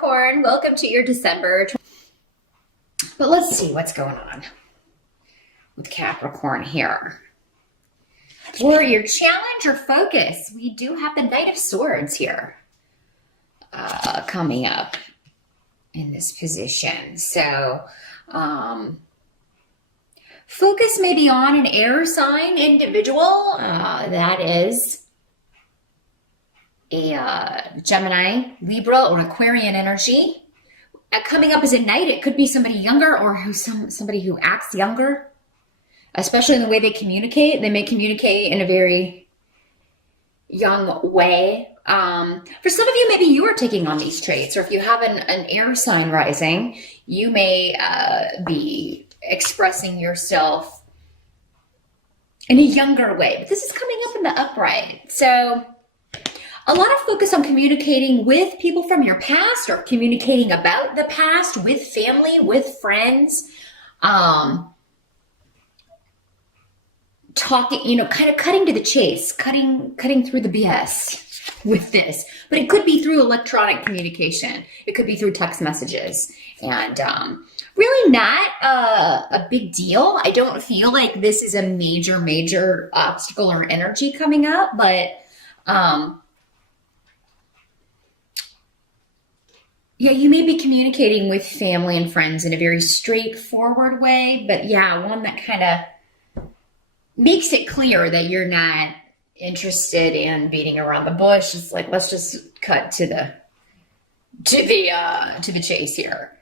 Capricorn, welcome to your December. But let's see what's going on with Capricorn here. For your challenge or focus, we do have the Knight of Swords here coming up in this position. So focus may be on an air sign individual. That is a Gemini, Libra, or Aquarian energy. Coming up as a knight, it could be somebody younger or somebody who acts younger, especially in the way they communicate. They may communicate in a very young way. For some of you, maybe you are taking on these traits, or if you have an air sign rising, you may be expressing yourself in a younger way. But this is coming up in the upright. So a lot of focus on communicating with people from your past or communicating about the past with family, with friends. Talking, kind of cutting to the chase, cutting through the BS with this. But it could be through electronic communication. It could be through text messages. And really not a big deal. I don't feel like this is a major obstacle or energy coming up, but yeah, you may be communicating with family and friends in a very straightforward way, but yeah, one that kind of makes it clear that you're not interested in beating around the bush. It's like, let's just cut to the chase here.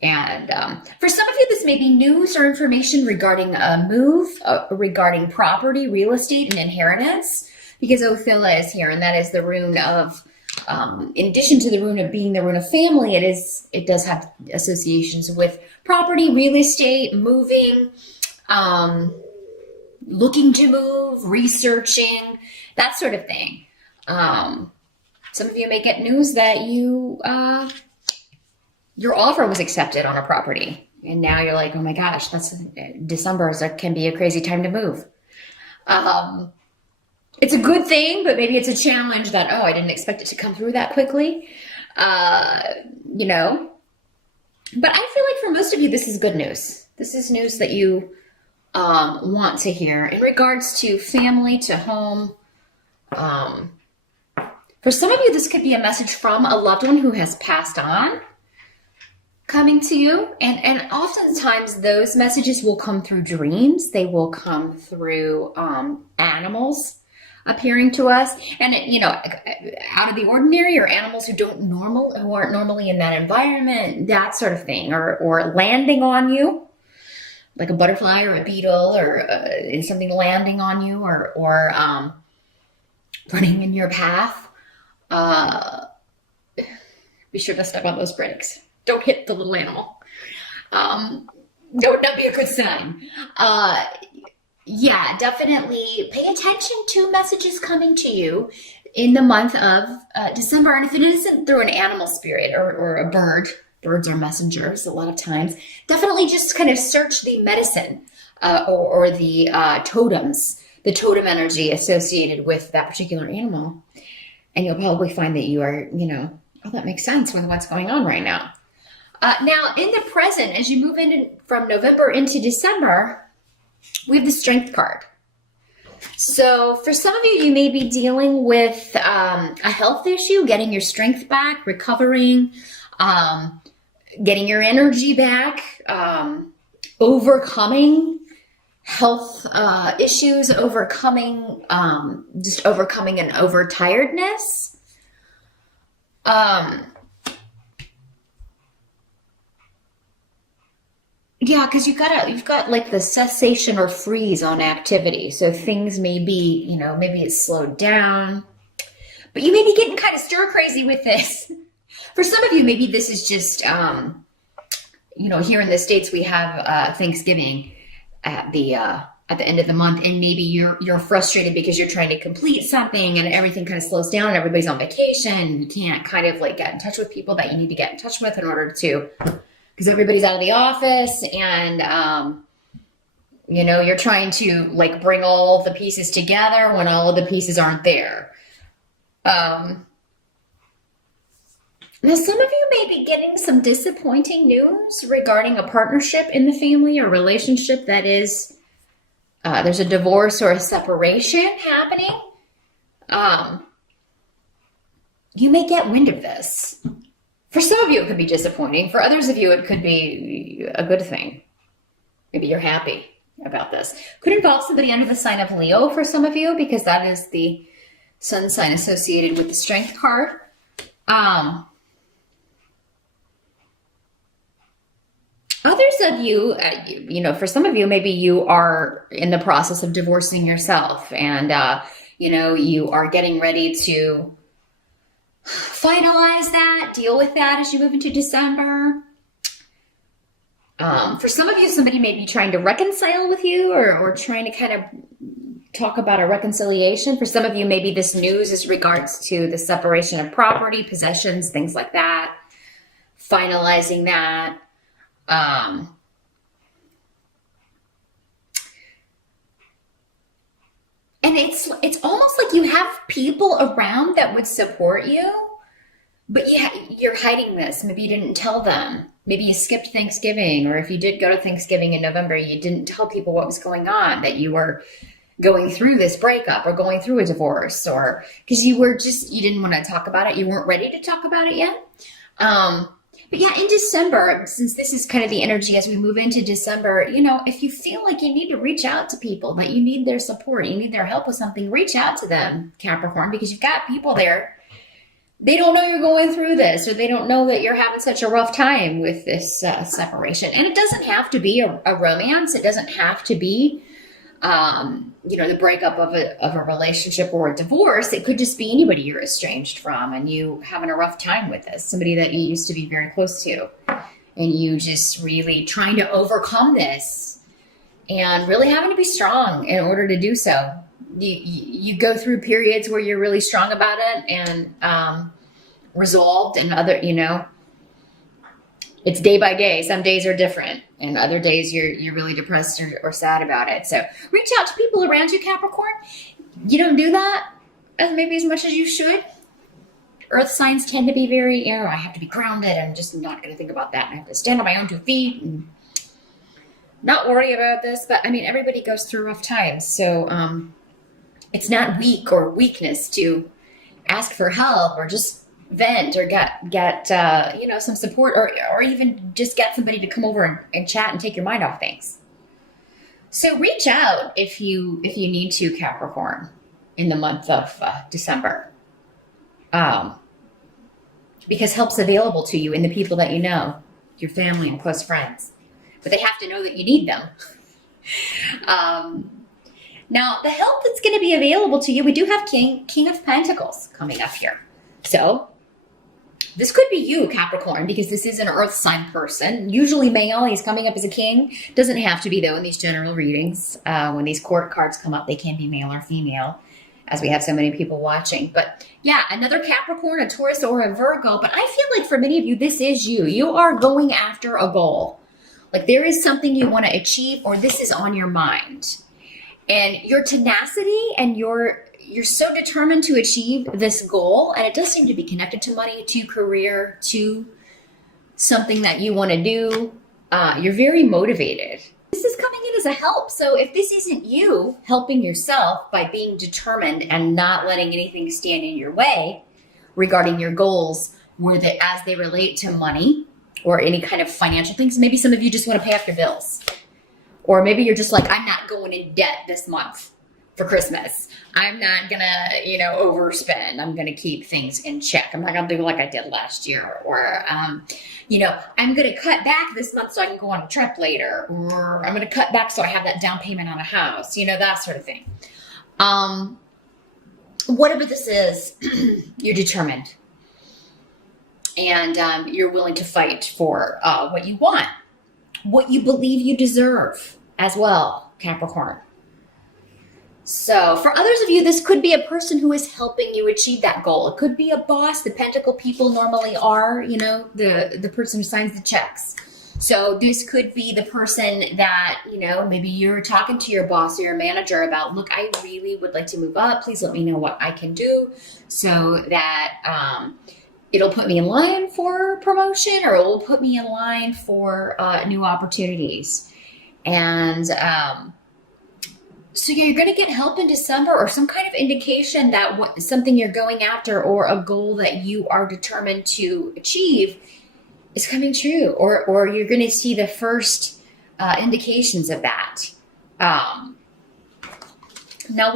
And for some of you, this may be news or information regarding a move, regarding property, real estate, and inheritance, because Ophila is here, and that is the rune of, in addition to the rune of being the rune of family, it does have associations with property, real estate, moving, looking to move, researching, that sort of thing. Some of you may get news that your offer was accepted on a property, and now you're like, oh my gosh, December can be a crazy time to move. It's a good thing, but maybe it's a challenge that, I didn't expect it to come through that quickly. But I feel like for most of you, this is good news. This is news that you want to hear in regards to family, to home. For some of you, this could be a message from a loved one who has passed on coming to you. And oftentimes those messages will come through dreams. They will come through animals appearing to us, and out of the ordinary, or animals who aren't normally in that environment, that sort of thing, or landing on you, like a butterfly or a beetle, or something landing on you, or running in your path. Be sure to step on those brakes. Don't hit the little animal. That would not be a good sign. Yeah, definitely pay attention to messages coming to you in the month of December. And if it isn't through an animal spirit or a bird, birds are messengers a lot of times, definitely just kind of search the medicine or the totems, the totem energy associated with that particular animal. And you'll probably find that you are, that makes sense with what's going on right now. Now, in the present, as you move from November into December, we have the Strength card. So for some of you, you may be dealing with a health issue, getting your strength back, recovering, getting your energy back, overcoming health issues, overcoming an overtiredness. Yeah, because you've got like the cessation or freeze on activity. So things may be, maybe it's slowed down, but you may be getting kind of stir crazy with this. For some of you, maybe this is just, here in the States, we have Thanksgiving at the end of the month, and maybe you're frustrated because you're trying to complete something and everything kind of slows down and everybody's on vacation. You can't kind of like get in touch with people that you need to get in touch with in order to, because everybody's out of the office, and you're trying to like bring all the pieces together when all of the pieces aren't there. Now, some of you may be getting some disappointing news regarding a partnership in the family or relationship that is, there's a divorce or a separation happening. You may get wind of this. For some of you, it could be disappointing. For others of you, it could be a good thing. Maybe you're happy about this. Could involve somebody under the sign of Leo for some of you, because that is the sun sign associated with the Strength card. Others of you, for some of you, maybe you are in the process of divorcing yourself, and, you are getting ready to finalize that, deal with that as you move into December. For some of you, somebody may be trying to reconcile with you or trying to kind of talk about a reconciliation. For some of you, maybe this news is regards to the separation of property, possessions, things like that, finalizing that. And it's almost like you have people around that would support you, but you're hiding this. Maybe you didn't tell them. Maybe you skipped Thanksgiving, or if you did go to Thanksgiving in November, you didn't tell people what was going on, that you were going through this breakup or going through a divorce, or because you didn't want to talk about it. You weren't ready to talk about it yet. But yeah, in December, since this is kind of the energy as we move into December, if you feel like you need to reach out to people, that you need their support, you need their help with something, reach out to them, Capricorn, because you've got people there. They don't know you're going through this, or they don't know that you're having such a rough time with this separation. And it doesn't have to be a romance. It doesn't have to be, the breakup of a relationship or a divorce. It could just be anybody you're estranged from and you having a rough time with this, somebody that you used to be very close to, and you just really trying to overcome this and really having to be strong in order to do so. You go through periods where you're really strong about it and resolved, and other, it's day by day. Some days are different, and other days you're really depressed or sad about it. So reach out to people around you, Capricorn. You don't do that maybe as much as you should. Earth signs tend to be very, I have to be grounded. I'm just not going to think about that. I have to stand on my own 2 feet and not worry about this. But everybody goes through rough times. So it's not weak or weakness to ask for help or just vent or get some support, or even just get somebody to come over and chat and take your mind off things. So reach out if you need to, Capricorn, in the month of December, because help's available to you in the people that you know, your family and close friends, but they have to know that you need them. Now, the help that's going to be available to you, we do have King of Pentacles coming up here. So this could be you, Capricorn, because this is an earth sign person. Usually male, he's coming up as a king. Doesn't have to be, though, in these general readings. When these court cards come up, they can be male or female, as we have so many people watching. But yeah, another Capricorn, a Taurus, or a Virgo. But I feel like for many of you, this is you. You are going after a goal. Like there is something you want to achieve, or this is on your mind. And your tenacity and you're so determined to achieve this goal, and it does seem to be connected to money, to career, to something that you want to do. You're very motivated. This is coming in as a help. So if this isn't you helping yourself by being determined and not letting anything stand in your way regarding your goals, as they relate to money or any kind of financial things, maybe some of you just want to pay off your bills. Or maybe you're just like, I'm not going in debt this month for Christmas. I'm not going to, overspend. I'm going to keep things in check. I'm not going to do like I did last year. Or, I'm going to cut back this month so I can go on a trip later. Or I'm going to cut back so I have that down payment on a house, that sort of thing. Whatever this is, you're determined. And you're willing to fight for what you want, what you believe you deserve as well, Capricorn. So for others of you, this could be a person who is helping you achieve that goal. It could be a boss. The Pentacle people normally are, the person who signs the checks. So this could be the person that, maybe you're talking to your boss or your manager about, look, I really would like to move up. Please let me know what I can do so that it'll put me in line for promotion, or it will put me in line for new opportunities. And so yeah, you're going to get help in December, or some kind of indication that something you're going after or a goal that you are determined to achieve is coming true, or you're going to see the first indications of that. Now,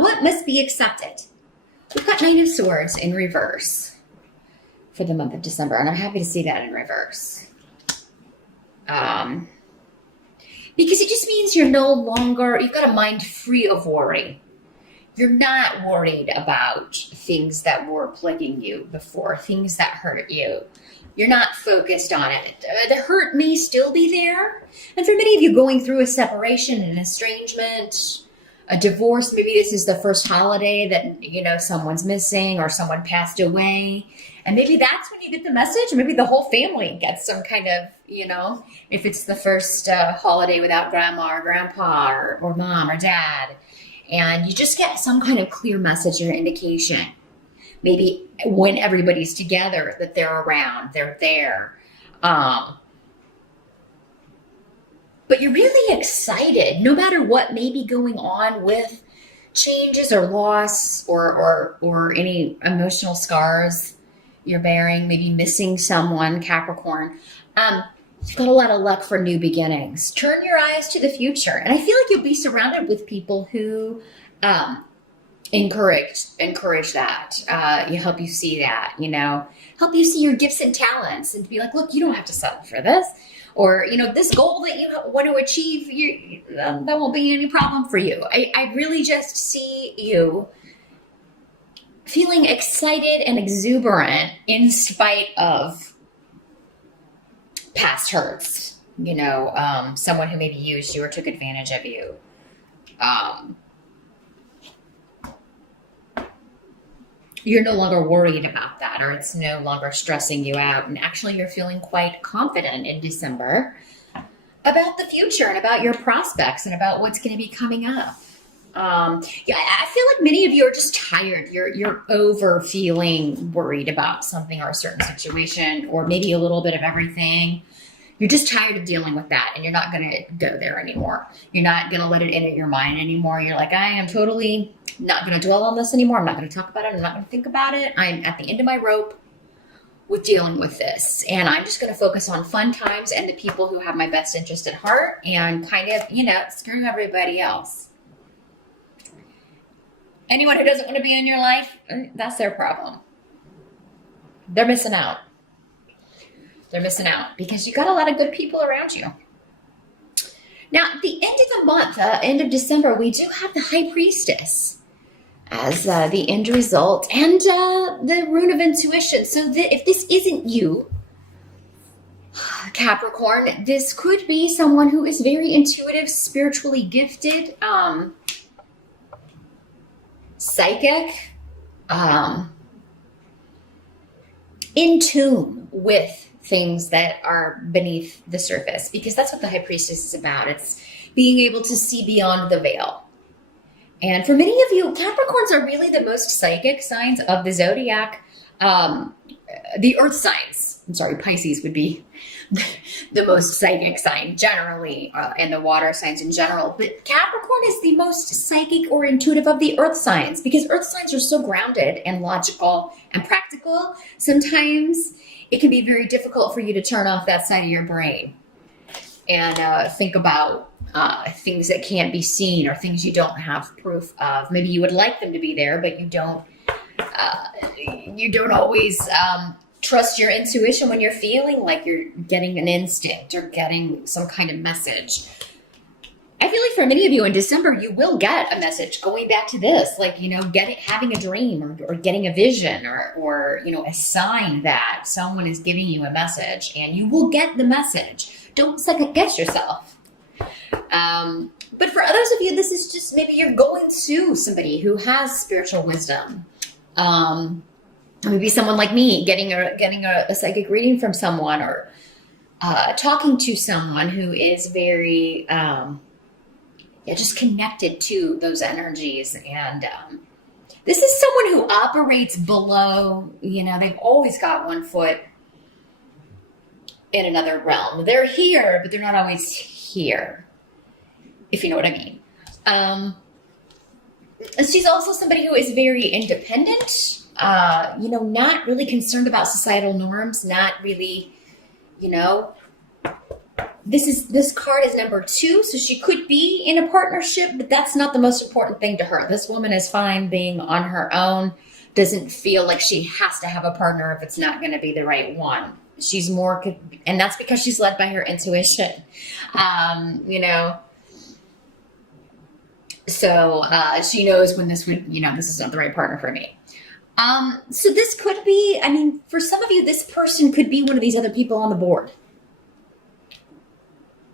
what must be accepted? We've got Knight of Swords in reverse for the month of December, and I'm happy to see that in reverse. Because it just means you've got a mind free of worry. You're not worried about things that were plaguing you before, things that hurt you. You're not focused on it. The hurt may still be there. And for many of you going through a separation, an estrangement, a divorce, maybe this is the first holiday that, someone's missing or someone passed away. And maybe that's when you get the message. Maybe the whole family gets some kind of, if it's the first holiday without grandma or grandpa or mom or dad. And you just get some kind of clear message or indication. Maybe when everybody's together, that they're around, they're there. But you're really excited, no matter what may be going on with changes or loss or any emotional scars you're bearing, maybe missing someone, Capricorn. You've got a lot of luck for new beginnings. Turn your eyes to the future. And I feel like you'll be surrounded with people who encourage that. You help you see that, help you see your gifts and talents and be like, look, you don't have to settle for this. Or, this goal that you want to achieve, that won't be any problem for you. I really just see you feeling excited and exuberant in spite of past hurts. Someone who maybe used you or took advantage of you. You're no longer worried about that, or it's no longer stressing you out. And actually, you're feeling quite confident in December about the future and about your prospects and about what's going to be coming up. I feel like many of you are just tired. You're over feeling worried about something or a certain situation, or maybe a little bit of everything. You're just tired of dealing with that, and you're not going to go there anymore. You're not going to let it enter your mind anymore. You're like, I am totally not going to dwell on this anymore. I'm not going to talk about it. I'm not going to think about it. I'm at the end of my rope with dealing with this. And I'm just going to focus on fun times and the people who have my best interest at heart, and kind of, screw everybody else. Anyone who doesn't want to be in your life, that's their problem. They're missing out. They're missing out because you got a lot of good people around you. Now, at the end of the month, end of December, we do have the High Priestess as the end result, and the Rune of Intuition. So if this isn't you, Capricorn, this could be someone who is very intuitive, spiritually gifted, psychic, in tune with things that are beneath the surface, because that's what the High Priestess is about. It's being able to see beyond the veil. And for many of you, Capricorns are really the most psychic signs of the zodiac. The earth signs, Pisces would be the most psychic sign generally, and the water signs in general. But Capricorn is the most psychic or intuitive of the earth signs, because earth signs are so grounded and logical and practical. Sometimes it can be very difficult for you to turn off that side of your brain and think about things that can't be seen, or things you don't have proof of. Maybe you would like them to be there, but you don't always trust your intuition when you're feeling like you're getting an instinct or getting some kind of message. I feel like for many of you in December, you will get a message going back to this, like, having a dream or getting a vision or a sign that someone is giving you a message, and you will get the message. Don't second guess yourself. But for others of you, this is just maybe you're going to somebody who has spiritual wisdom. Maybe someone like me getting a psychic reading from someone, or talking to someone who is very just connected to those energies, and This is someone who operates below, they've always got one foot in another realm. They're here, but they're not always here, if you know what I mean. She's also somebody who is very independent, not really concerned about societal norms, not really, this card is number 2, so she could be in a partnership, but that's not the most important thing to her. This woman is fine being on her own, doesn't feel like she has to have a partner if it's not going to be the right one. She's more, and that's because she's led by her intuition, So she knows when this is not the right partner for me. So this could be, for some of you, this person could be one of these other people on the board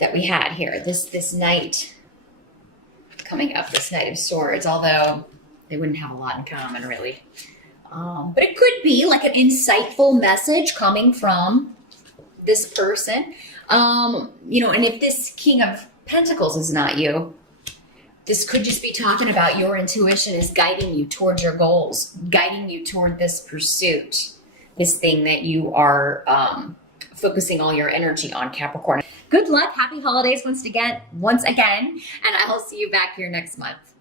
that we had here. This knight coming up, this Knight of Swords, although they wouldn't have a lot in common, really. But it could be like an insightful message coming from this person. And if this King of Pentacles is not you, this could just be talking about your intuition is guiding you towards your goals, guiding you toward this pursuit, this thing that you are focusing all your energy on, Capricorn. Good luck. Happy holidays once again, and I'll see you back here next month.